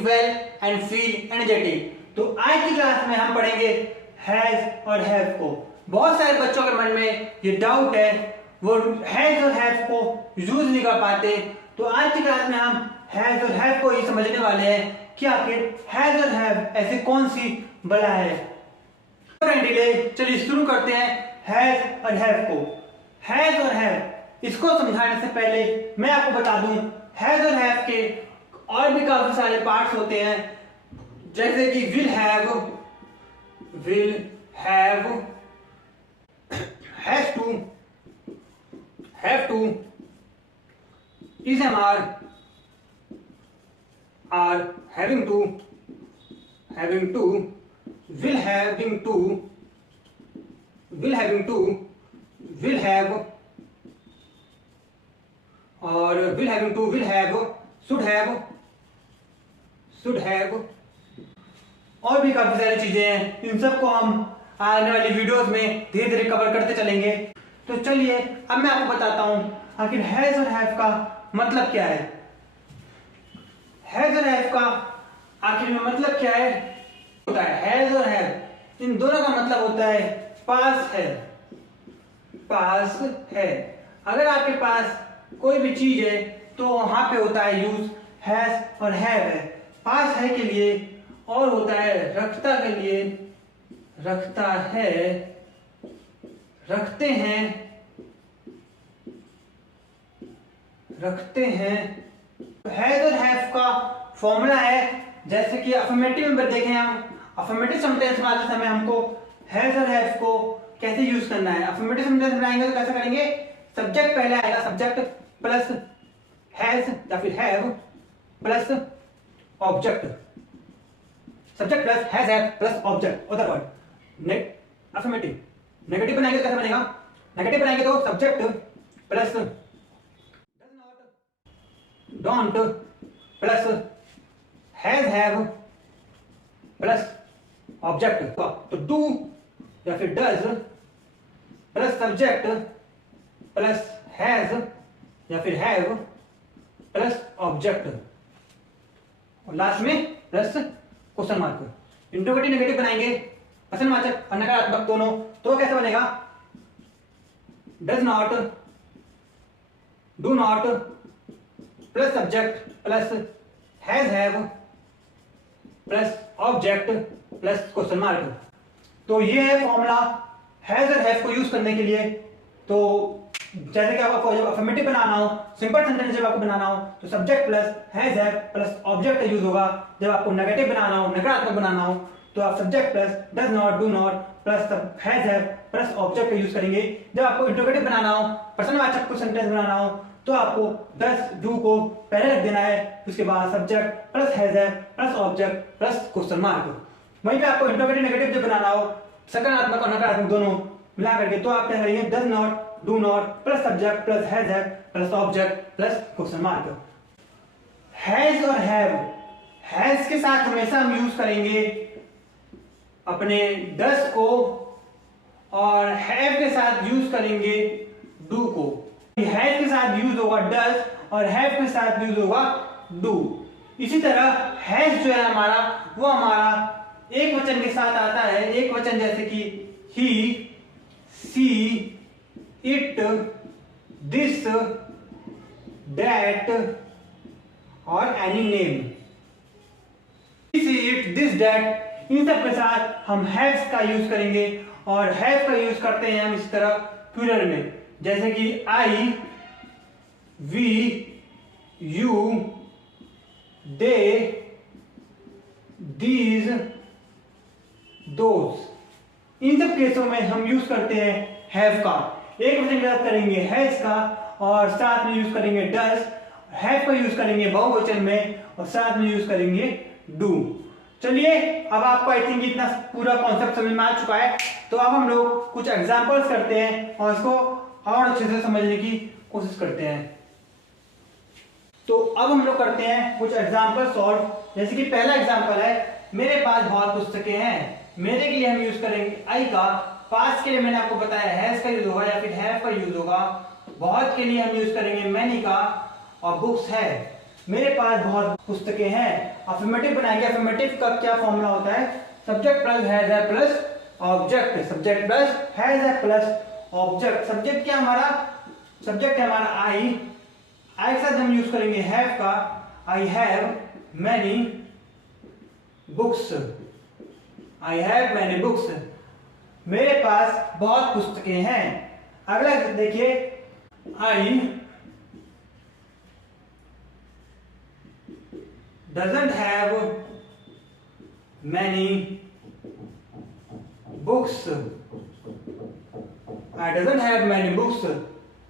Well and feel energetic. तो आज की क्लास में हम पढ़ेंगे हैज और हैव को। बहुत सारे बच्चों के मन में ये डाउट है, वो हैज और हैव को यूज नहीं कर पाते। तो आज की क्लास में हम हैज और हैव को ये समझने वाले हैं कि आखिर हैज और हैव ऐसी कौन सी बला है। चलिए शुरू करते हैं हैज और हैव को। हैज और हैव इसको समझाने से पहले मैं आपको बता दूं, हैज और हैव के और भी काफी सारे पार्ट्स होते हैं, जैसे कि will have, has to, have to, is am are having to, will having to, will have, और will having to, will have, should have, और भी काफी सारी चीजें हैं। इन सबको हम आने वाली वीडियोस में धीरे धीरे कवर करते चलेंगे। तो चलिए अब मैं आपको बताता हूं आखिर हैज और हैव का मतलब क्या है। हैज और हैव का आखिर में मतलब क्या है होता है। हैज और हैव इन दोनों का मतलब होता है पास है। अगर आपके पास कोई भी चीज है तो वहां पे होता है यूज हैज और हैव है। पास है के लिए और होता है रखता के लिए, रखता है, रखते हैं। हैज और हैव का फॉर्मूला है, जैसे कि अफर्मेटिव में देखें हम, अफर्मेटिव सेंटेंस बनाते समय हमको हैज और हैव को कैसे यूज करना है। अफर्मेटिव सेंटेंस बनाएंगे तो कैसे करेंगे, सब्जेक्ट पहले आएगा, सब्जेक्ट प्लस हैज या फिर have plus object, subject plus has have plus object. Other word affirmative. Negative बनाएंगे तो कैसे बनेगा, नेगेटिव बनाएंगे तो subject plus don't plus has have plus object. तो डू या फिर does plus subject plus has या फिर हैव प्लस ऑब्जेक्ट, और लास्ट में plus question mark. Interrogative negative बनाएंगे, प्रश्नवाचक और नकारात्मक दोनों, तो कैसे बनेगा, does not, do not plus subject plus has have plus object plus question mark. तो ये है फॉर्मूला हैज और हैव को यूज करने के लिए। तो जैसे कि आपको जब अफर्मेटिव बनाना हो, सिंपल सेंटेंस जब आपको बनाना हो तो subject plus has have plus object use होगा। जब आपको नेगेटिव बनाना हो, नकारात्मक बनाना हो, तो आप subject plus does not, do not plus has have plus object use करेंगे। जब आपको इंट्रोगेटिव बनाना हो, प्रश्नवाचक को सेंटेंस बनाना हो, तो आपको डज, डू को पहले रख देना है, उसके बाद subject plus has have plus object plus question mark. वहीं पे आपको इंट्रोगेटिव नेगेटिव जब बनाना हो, सकारात्मक और नकारात्मक दोनों मिला करके, तो आप क्या करेंगे, does not, do not plus subject plus has have plus object plus question mark. Has और हैव, हैज के साथ हमेशा हम यूज करेंगे अपने डज को, और हैव के साथ यूज करेंगे डू को। हैज के साथ यूज होगा डज और हैव के साथ यूज होगा डू। इसी तरह हैज जो है हमारा, वो हमारा एक वचन के साथ आता है। एक वचन जैसे कि ही, सी, इट, दिस, दैट और any name. She, it, this, that, इन सब के साथ हम हैव्स का यूज करेंगे, और हैव का यूज करते हैं हम इस तरह प्लूरल में, जैसे कि I, we, you, they, these, those. इन सब केसों में हम यूज करते हैं हैव का। एक वचन के साथ करेंगे हैज का, और साथ में यूज करेंगे डज। हैव का यूज करेंगे बहुवचन में, और साथ में यूज करेंगे डू। चलिए अब आपको आई थिंक इतना पूरा कॉन्सेप्ट समझ में आ चुका है। तो अब हम लोग कुछ एग्जांपल्स करते हैं और इसको और अच्छे से समझने की कोशिश करते हैं। तो अब हम लोग करते हैं कुछ एग्जांपल सॉल्व। जैसे कि पहला एग्जांपल है, मेरे पास बहुत पुस्तकें हैं। मेरे के लिए हम यूज करेंगे आई का। पास के लिए मैंने आपको बताया हैज का यूज होगा या फिर हैव का यूज होगा। बहुत के लिए हम यूज करेंगे मैनी का, और बुक्स है। मेरे पास बहुत पुस्तकें हैं। अफर्मेटिव बनाएंगे। अफर्मेटिव का क्या फॉर्मूला होता है? सब्जेक्ट प्लस हैज है plus object. Subject plus has है प्लस ऑब्जेक्ट। सब्जेक्ट क्या हमारा? सब्जेक्ट है हमारा आई के साथ हम यूज करेंगे हैव का। आई have many books. I have many books. मेरे पास बहुत पुस्तकें हैं। अगला देखिए, आई doesn't have many books. I doesn't have many books.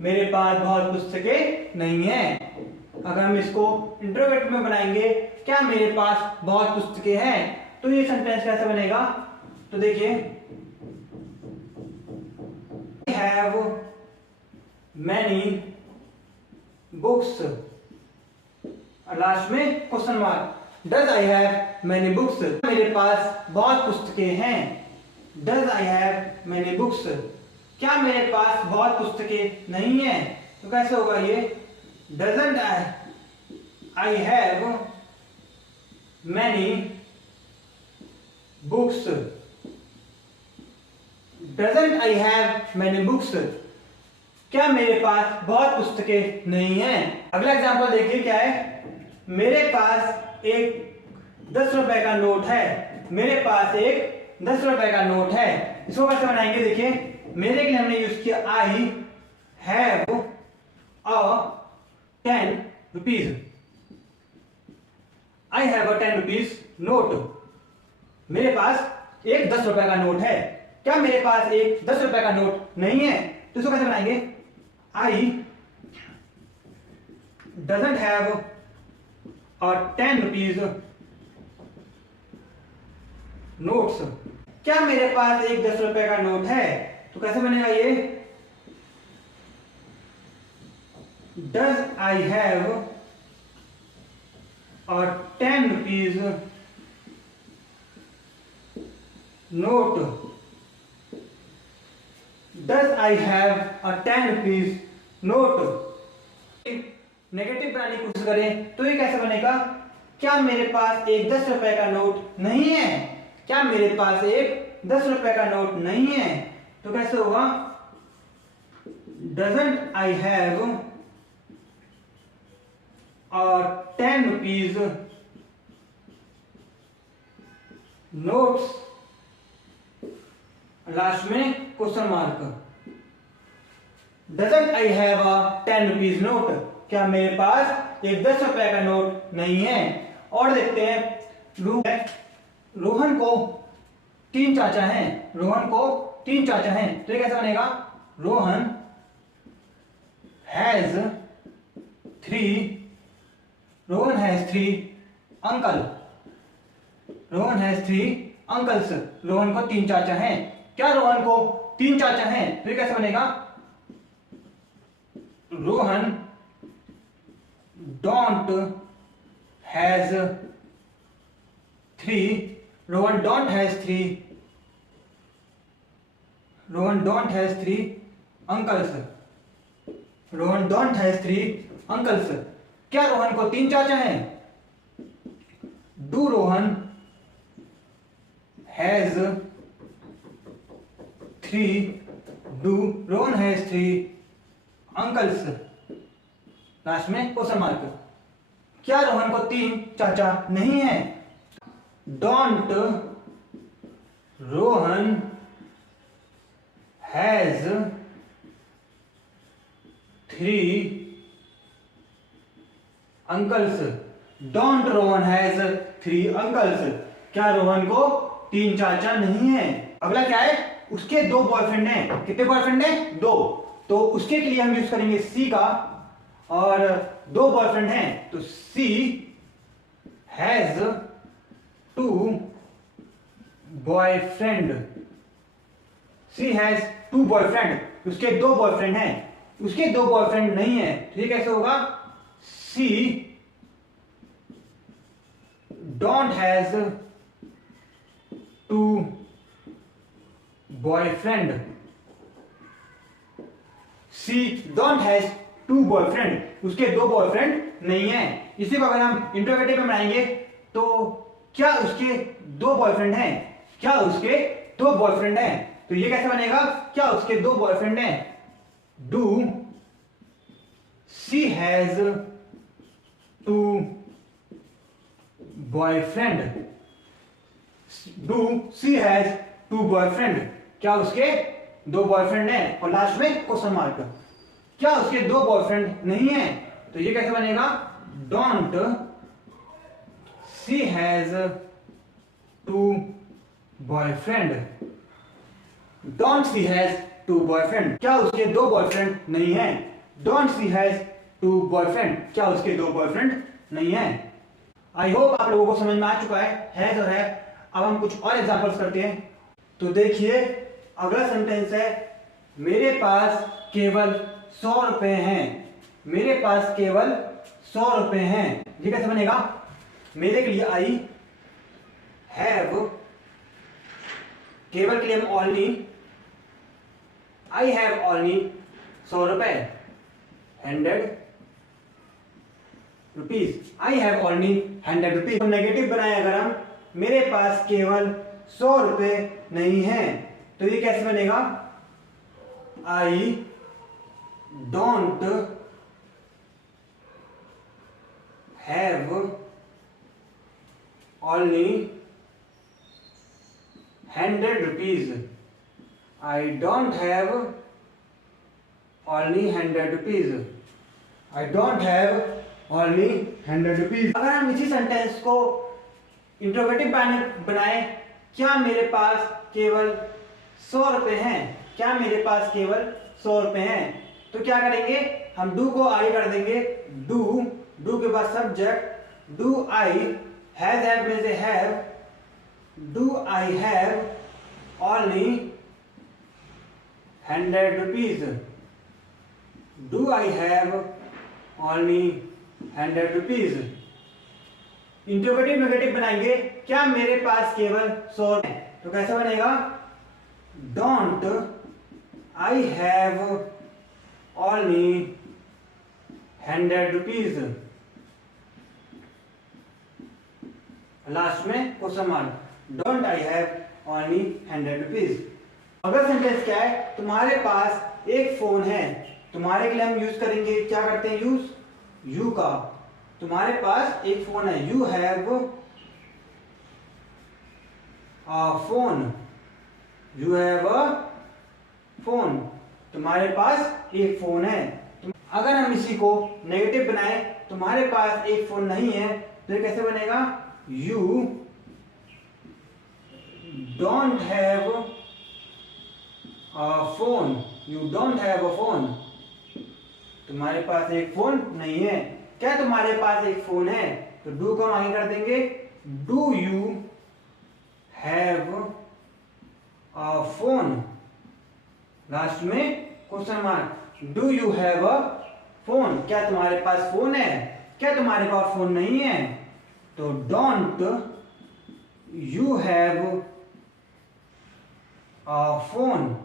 मेरे पास बहुत पुस्तकें नहीं हैं। अगर हम इसको इंट्रोगेटिव में बनाएंगे, क्या मेरे पास बहुत पुस्तकें हैं, तो ये सेंटेंस कैसे बनेगा? तो देखिए, I have many books। Last में question mark. Does I have many books? मेरे पास बहुत पुस्तकें हैं। Does I have many books? क्या मेरे पास बहुत पुस्तकें नहीं हैं? तो कैसे होगा ये? Doesn't I have many books. Doesn't I have many books? क्या मेरे पास बहुत पुस्तकें नहीं हैं? अगला एग्जांपल देखिए क्या है। मेरे पास एक 10 रुपए का नोट है। मेरे पास एक 10 रुपए का नोट है। इसको कैसे बनाएंगे? देखिए, मेरे के लिए हमने यूज किया I have a 10 rupees. I have a 10 rupees note. मेरे पास एक 10 रुपए का नोट है। क्या मेरे पास एक 10 रुपए का नोट नहीं है? तो इसको कैसे बनाएंगे? आई डजंट हैव और 10 रुपीज नोट्स। क्या मेरे पास एक 10 रुपए का नोट है? तो कैसे बनेगा ये? डज आई हैव और 10 rupees note. Does I have और 10 रुपीज नोट। नेगेटिव बनाने की कोशिश करें तो ये कैसे बनेगा? क्या मेरे पास एक 10 रुपए का नोट नहीं है? क्या मेरे पास एक 10 रुपए का नोट नहीं है? तो कैसे होगा? डजंट आई हैव और 10 रुपीज नोट्स। लास्ट में question mark. Doesn't I have a 10 rupees note? क्या मेरे पास एक 10 रुपए का नोट नहीं है? और देखते हैं, रोहन को 3 चाचा हैं। रोहन को 3 चाचा हैं। तो ये कैसे बनेगा? Rohan has 3 uncle. Rohan has 3 uncles. Rohan को 3 चाचा हैं। क्या रोहन को 3 चाचा हैं? तो ये कैसे बनेगा? Rohan don't has 3 Rohan don't has 3 Rohan don't has 3 uncles। Rohan don't has 3 uncles। क्या रोहन को 3 चाचा हैं? Do Rohan has 3 Do Rohan has 3 uncles। Last में क्वेश्चन मार्क। क्या रोहन को 3 चाचा नहीं है? Don't Rohan has 3 uncles. Don't Rohan has 3 uncles. क्या रोहन को 3 चाचा नहीं है? अगला क्या है? उसके 2 बॉयफ्रेंड हैं। कितने बॉयफ्रेंड हैं? 2। तो उसके लिए हम यूज करेंगे सी का। और 2 बॉयफ्रेंड हैं तो she has 2 boyfriend. She has 2 boyfriend. उसके 2 बॉयफ्रेंड हैं। उसके 2 बॉयफ्रेंड नहीं है। ठीक है, कैसे होगा? She don't has 2 boyfriend. She don't has two boyfriend, उसके दो बॉयफ्रेंड नहीं है। इसी को अगर हम इंटरोगेटिव में बनाएंगे तो क्या उसके दो बॉयफ्रेंड हैं, क्या उसके दो बॉयफ्रेंड हैं, तो ये कैसे बनेगा, क्या उसके दो बॉयफ्रेंड हैं, do she has two boyfriend, do she has two boyfriend, क्या उसके दो बॉयफ्रेंड हैं, और लास्ट में क्वेश्चन मार्क, क्या उसके दो बॉयफ्रेंड नहीं है, तो ये कैसे बनेगा, don't she has two boyfriend, don't she has two boyfriend, क्या उसके दो बॉयफ्रेंड नहीं है, don't she has two boyfriend, क्या उसके दो बॉयफ्रेंड नहीं है। आई होप आप लोगों को समझ में आ चुका है जो है। अब हम कुछ और एग्जांपल्स करते हैं। तो देखिए अगला सेंटेंस है, मेरे पास केवल 100 रुपए हैं, मेरे पास केवल 100 रुपए हैं, ये कैसे बनेगा, मेरे के लिए आई हैव, केवल के लिए हम ओनली, आई हैव ओनली 100 रुपए, 100 rupees, I have only 100 rupees. Negative बनाए अगर हम, मेरे पास केवल 100 रुपए नहीं है, तो ये कैसे बनेगा, I don't have only 100 rupees, I don't have only 100 rupees, I don't have only 100 rupees. अगर हम इसी सेंटेंस को इंट्रोगेटिव बनाए, क्या मेरे पास केवल 100 रुपए हैं, क्या मेरे पास केवल 100 रुपए हैं, तो क्या करेंगे, हम डू को आगे कर देंगे, डू के बाद सब्जेक्ट, डू आई, हैव में से have, do I have only 100 rupees, do I have only 100 rupees. Interrogative negative बनाएंगे, क्या मेरे पास केवल 100 है, तो कैसे बनेगा, don't I have only 100 rupees, last में question mark, don't I have only 100 rupees. अगला सेंटेंस क्या है, तुम्हारे पास एक फोन है, तुम्हारे के लिए हम यूज करेंगे, क्या करते हैं यूज, यू का, तुम्हारे पास एक फोन है, you have a phone, you have a phone, तुम्हारे पास एक फोन है। अगर हम इसी को नेगेटिव बनाए, तुम्हारे पास एक फोन नहीं है, तो ये कैसे बनेगा, you don't have a phone, you don't have a phone, तुम्हारे पास एक फोन नहीं है, क्या तुम्हारे पास एक फोन है, तो डू को हम आगे कर देंगे, do you have a phone, last में question mark, do you have a phone, क्या तुम्हारे पास फोन है, क्या तुम्हारे पास फोन नहीं है, तो don't you have a phone,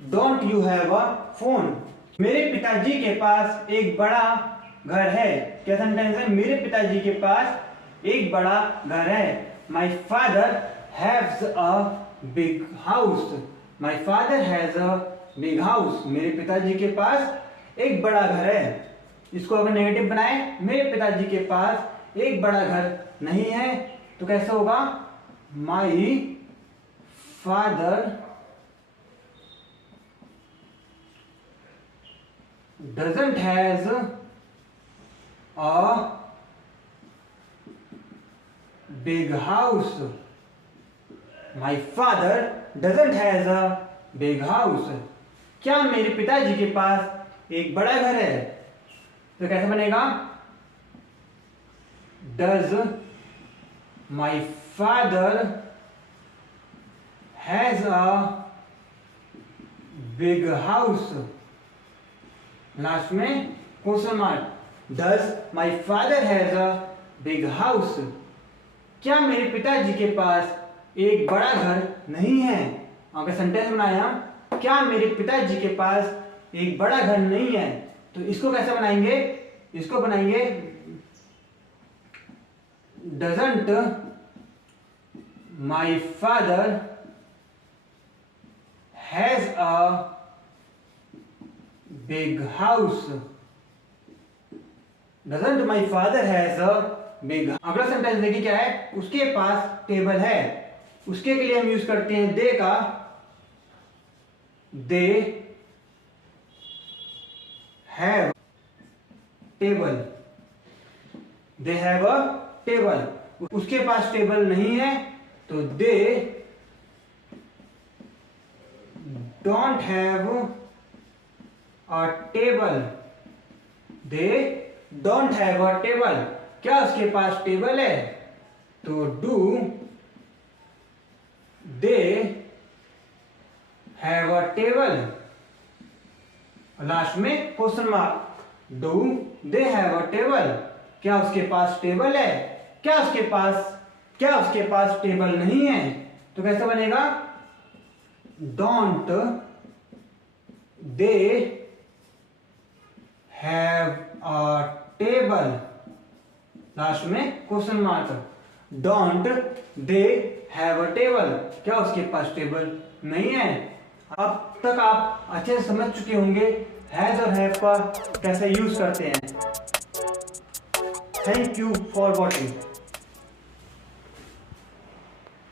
don't you have a phone. मेरे पिताजी के पास एक बड़ा घर है, क्या सेंटेंस है, मेरे पिताजी के पास एक बड़ा घर है, my father haves a big house, my father has a big house, मेरे पिताजी के पास एक बड़ा घर है। इसको अगर नेगेटिव बनाए, मेरे पिताजी के पास एक बड़ा घर नहीं है, तो कैसे होगा, my father doesn't has a big house, my father doesn't has a big house, क्या मेरे पिताजी के पास एक बड़ा घर है, तो कैसे बनेगा, does my father has a big house, last में question mark, does my father has a big house, क्या मेरे पिताजी के पास एक बड़ा घर नहीं है। अगर सेंटेंस बनाया, क्या मेरे पिताजी के पास एक बड़ा घर नहीं है? तो इसको कैसे बनाएंगे? इसको बनाएंगे doesn't my father has a big house. Doesn't my father has a big. अगला सेंटेंस देखिए क्या है, उसके पास टेबल है। उसके के लिए हम यूज करते हैं दे का, they have table, they have a table. उसके पास टेबल नहीं है तो they don't have a table, they don't have a table. क्या उसके पास टेबल है? तो do they have a table. Last में question mark, do they have a table. क्या उसके पास टेबल है? क्या उसके पास टेबल नहीं है? तो कैसे बनेगा? Don't they have a table. Last में question mark, don't they have a table. क्या उसके पास टेबल नहीं है? अब तक आप अच्छे से समझ चुके होंगे हैज और हैव का कैसे यूज करते हैं। Thank you for watching.